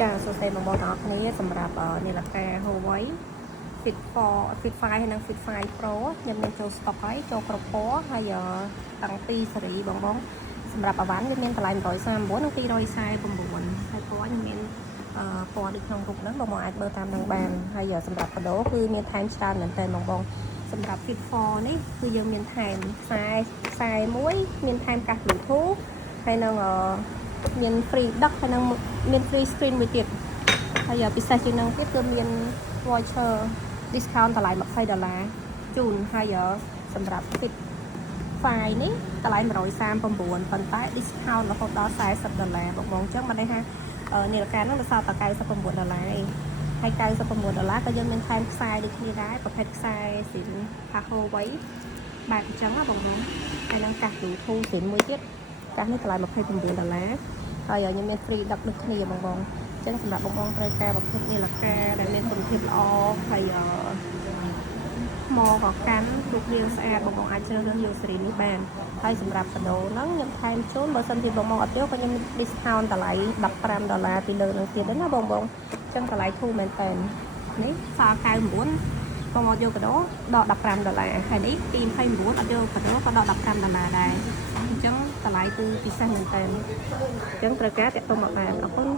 ចាសួស្តីបងប្អូនទាំងអស់គ្នាសម្រាប់នាឡិកា Huawei Fit 4 Fit 5 ហើយនិង Fit 5 Pro ខ្ញុំមានចូល stock ហើយចូលគ្រប់ពណ៌ហើយតាំងពីស៊េរីបងសម្រាប់អវ៉ាន់វាមានតម្លៃ139និង249ហើយពណ៌ខ្ញុំមានពណ៌ដូចក្នុងរូបហ្នឹងបងអាចមើលតាមនឹងបានហើយសម្រាប់បដូរគឺមានថែមច្រើនមែនតើបងសម្រាប់ Fit 4 នេះគឺយើងមានថែមខ្សែមួយមានថែមកាស Bluetooth ហើយនឹងមាន free ដឹកហើយនឹងមាន free screen មួយទៀតហើយពិសេសជាងនឹងទៀតគឺមាន voucher discount តម្លៃ$20ជូនហើយសម្រាប់ Fit 5 នេះតម្លៃ139ប៉ុន្តែ discount រហូតដល់$40បងអញ្ចឹងបានន័យថានាឡិកាហ្នឹងដល់សល់តែ$99ហើយ$99ក៏យើងមានថែមខ្សែដូចគ្នាដែរប្រភេទខ្សែស៊ីន Huawei បែបអញ្ចឹងណាបងហើយនឹងកាស Bluetooth ស៊ីនមួយទៀតកាសនេះតម្លៃ$29ហើយខ្ញុំមាន free ដឹកដូចគ្នាបងអញ្ចឹងសម្រាប់បងត្រូវការប្រភេទនាឡិកាដែលមានគុណភាពល្អហើយថ្មក៏កាន់រូបរាងស្អាតបងអាចជ្រើសរើសយកស៊េរីនេះបានហើយសម្រាប់បដូរហ្នឹងខ្ញុំថែមជូនបើសិនជាបងអត់យកក៏ខ្ញុំ discount តម្លៃ$15ពីលើនឹងទៀតដែរណាបងអញ្ចឹងតម្លៃធូរមែនតើនេះសល់99បងអត់យកបដូរដល់$15ហើយនេះទី29អត់យកបដូរក៏ដល់$15ដែរអញ្ចឹងតម្លៃគឺពិសេសមែនតើអញ្ចឹងត្រូវការតាក់ទងមកបានអរគុណ